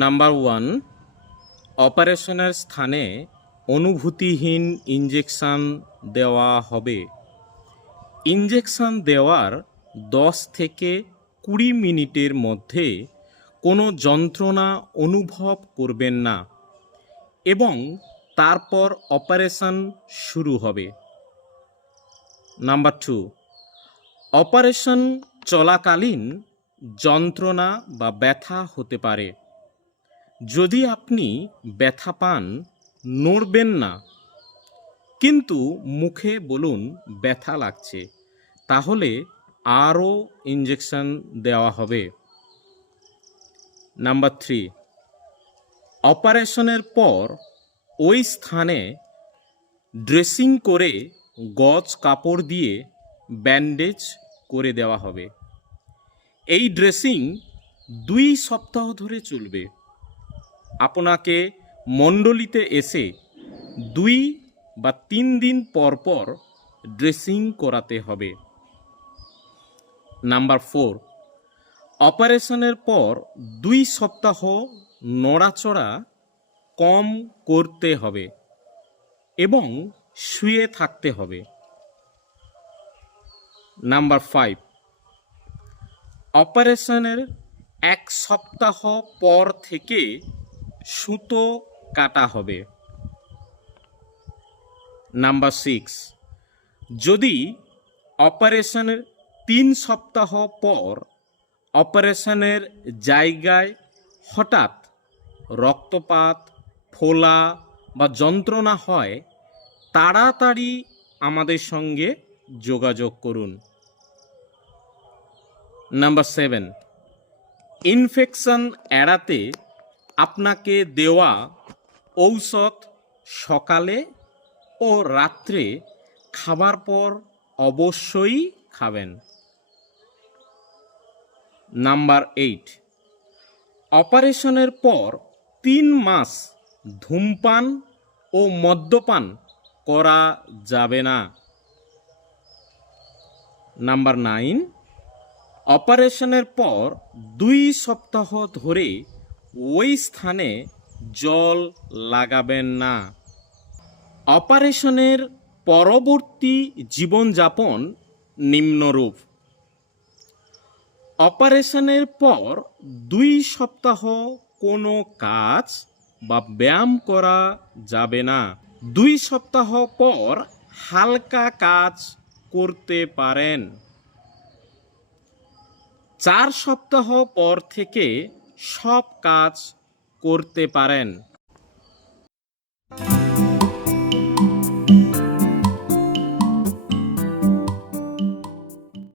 Number 1, অপারেশনের স্থানে অনুভূতিহীন injection দেওয়া হবে। ইনজেকশন দেওয়ার 10 থেকে 20 মিনিটের মধ্যে কোনো যন্ত্রণা অনুভব করবেন না এবং তারপর অপারেশন শুরু হবে। নাম্বার 2, অপারেশন চলাকালীন যন্ত্রণা বা ব্যথা হতে পারে। যদি আপনি ব্যথা পান, নড়বেন না, কিন্তু মুখে বলুন ব্যথা লাগছে, তাহলে আরও ইনজেকশন দেওয়া হবে। নাম্বার 3, অপারেশনের পর ওই স্থানে ড্রেসিং করে গজ কাপড় দিয়ে ব্যান্ডেজ করে দেওয়া হবে। এই ড্রেসিং 2 সপ্তাহ ধরে চলবে। আপনাকে মণ্ডলীতে এসে 2 বা 3 দিন পর পর ড্রেসিং করাতে হবে। নাম্বার 4, অপারেশনের পর 2 সপ্তাহ নড়াচড়া কম করতে হবে এবং শুয়ে থাকতে হবে। নাম্বার 5, অপারেশনের 1 সপ্তাহ পর থেকে সুতো কাটা হবে। নাম্বার 6, যদি অপারেশনের 3 সপ্তাহ পর অপারেশনের জায়গায় হঠাৎ রক্তপাত, ফোলা বা যন্ত্রণা হয়, তাড়াতাড়ি আমাদের সঙ্গে যোগাযোগ করুন। নাম্বার 7, ইনফেকশন এড়াতে আপনাকে দেওয়া ঔষধ সকালে ও রাত্রে খাবার পর অবশ্যই খাবেন। নাম্বার 8, অপারেশনের পর 3 মাস ধূমপান ও মদ্যপান করা যাবে না। নাম্বার 9, অপারেশনের পর 2 সপ্তাহ ধরে ওই স্থানে জল লাগাবেন না। অপারেশনের পরবর্তী জীবনযাপন নিম্নরূপ: অপারেশনের পর 2 সপ্তাহ কোনো কাজ বা ব্যায়াম করা যাবে না। 2 সপ্তাহ পর হালকা কাজ করতে পারেন। 4 সপ্তাহ পর থেকে সব কাজ করতে পারেন।